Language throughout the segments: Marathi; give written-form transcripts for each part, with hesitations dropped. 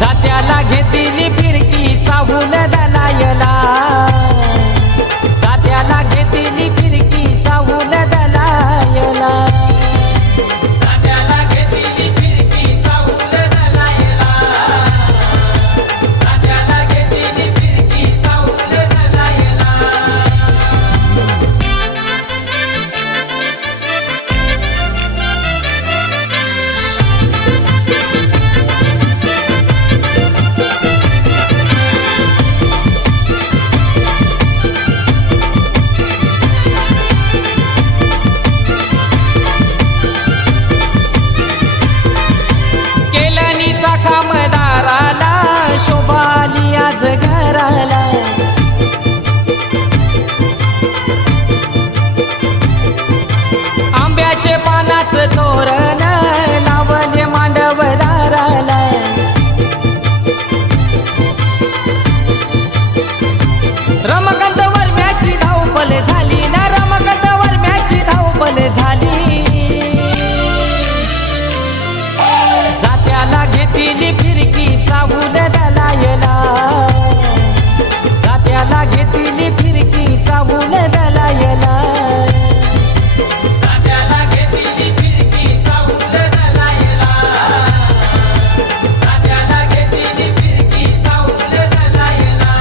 जात्याला घेतली फिरकी चाहूल दलायला, जात्याला घेतली फिरकी चाहूल दलायला, जात्याला घेतली फिरकी चाहूल दलायला, जात्याला घेतली फिरकी चाहूल दलायला. केलनीचा खामदाराला शोभाली आज घराला, आंब्याचे पानाचं तोरण लावले मांडवदाराला, रमकांत वर्म्याची धावपल झाली ना, रमकांत वर्म्याची धावपल झाली. जात्याला घेतली फिरकी चाहूल दलायला, जात्याला घेतली फिरकी चाहूल दलायला, जात्याला घेतली फिरकी चाहूल दलायला, जात्याला घेतली फिरकी चाहूल दलायला.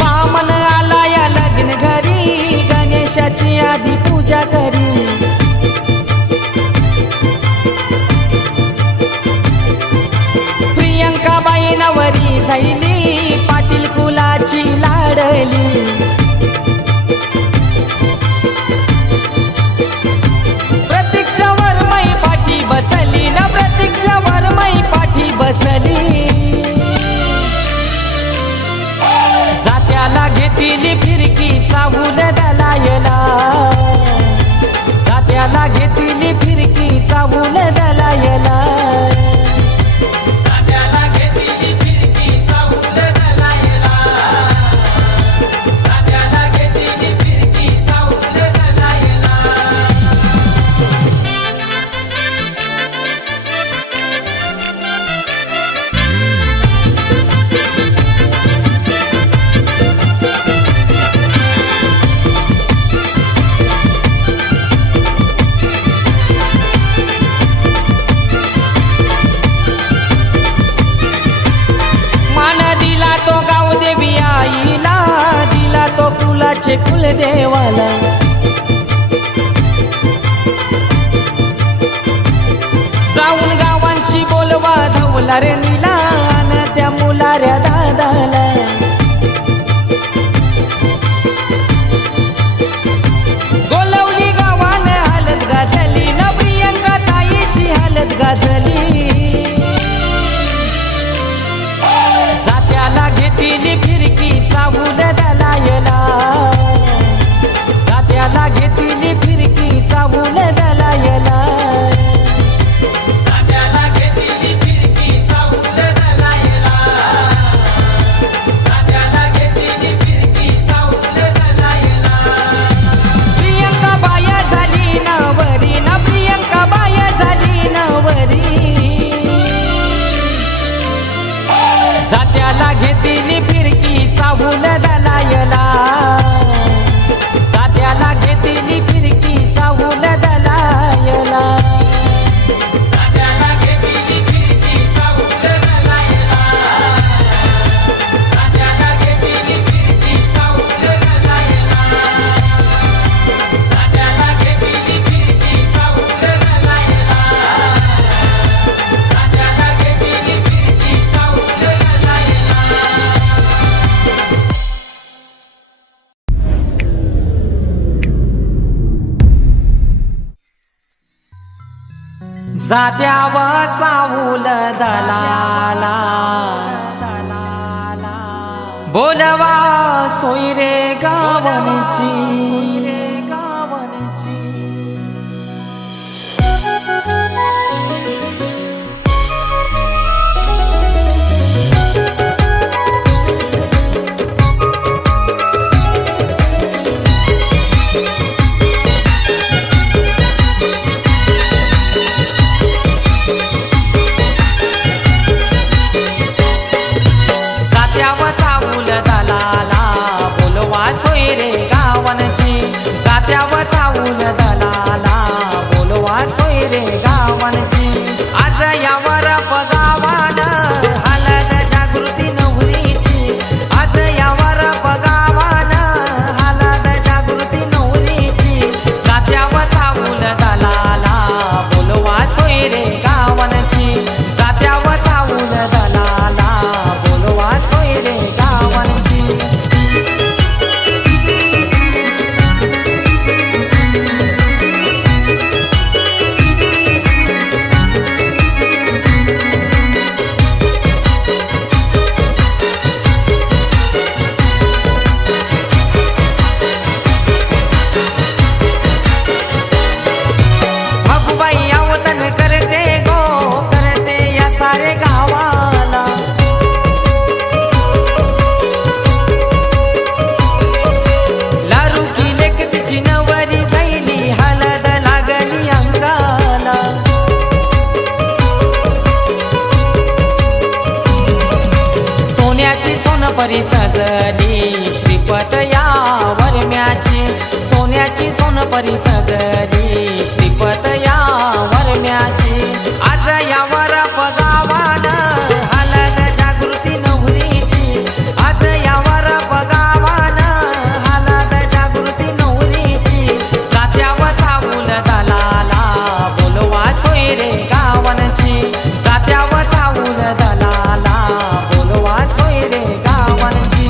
बामण आला या लग्न घरी, गणेशाची आधी पूजा करी, प्रियंका बाई नवरी झाली, पाटील कुलाची लाडली, प्रतीक्षावर मै पाठी बसली ना, प्रतीक्षावर मै पाठी बसली. जात्याला घेतली फिरकी चाहूल दलायला, जात्याला घेतली फिरकी चाहूल दलायला, जात्याला घेतली फिरकी चाहूल दलायला, जात्याला घेतली फिरकी चाहूल दलायला. मान दिला तो गाव देवी आईला, दिला तो कुलाचे कुलदेवाला, जाऊन गावांशी बोलवा धवला रे नीला, अन त्या मुलाऱ्या दादाला, गोलवली गावान हालत गाजली ना, प्रियंका ताईची हालत गाजली. जात्याला घेतली फिरकी चाहूल दलायला, जात्याला घेतली फिरकी चाहूल दलायला, जात्याला घेतली फिरकी चाहूल दलायला, जात्याला घेतली फिरकी चाहूल दलायला. प्रियंका बाया झाली नवरी ना, प्रियंका बाया झाली नवरी. जात्याला घेतली फिरकी चाहूल दलायला, जात्याला घेतली फिरकी चाहूल दलायला, जात्याला घेतली फिरकी चाहूल दलायला, जात्याला घेतली फिरकी चाहूल दलायला, जात्याला घेतली फिरकी चाहूल दलायला, जात्याला घेतली फिरकी चाहूल जात्यावर चाहूल दलाला, बोलवा सोयरे गावनची, परी सजली श्रीपत या वरम्याची आज या वरप गावान हलद जागृती नवरीची आज या वरप गावान हलद जागृती नवरीची जात्याव चावून दलाला बोलवा सोयरे गावांची जात्याव चावून दलाला बोलवा सोयरे गावांची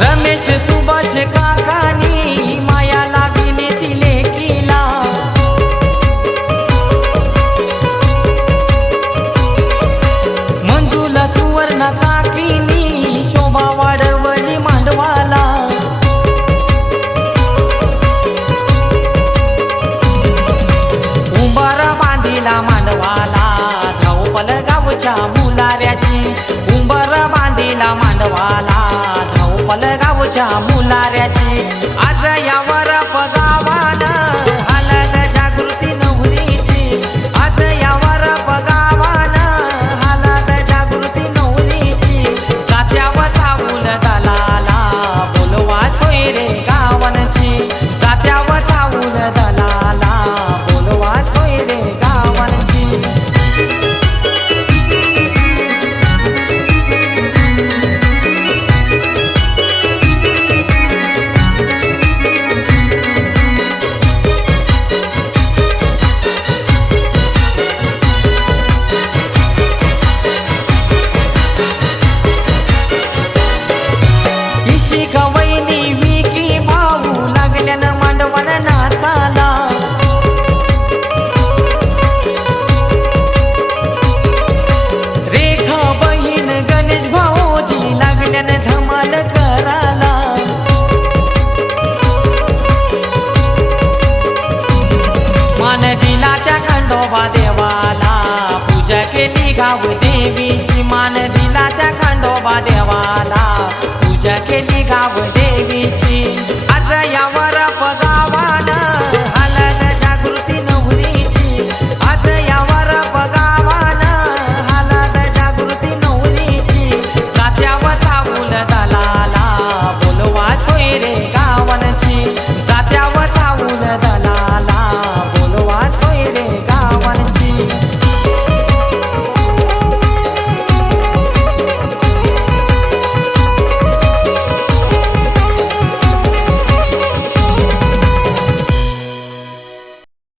रमेश सुभाष काकानी माया लाविने तिले केला मंजुला सुवर्ण काकीनी शोभा वाढवली मांडवाला उंबर बांधिला मांडवाला धावपल गावच्या मुलाऱ्याची उंबर बांधिला मांडवाला धावपल गावच्या मुलाऱ्याची आज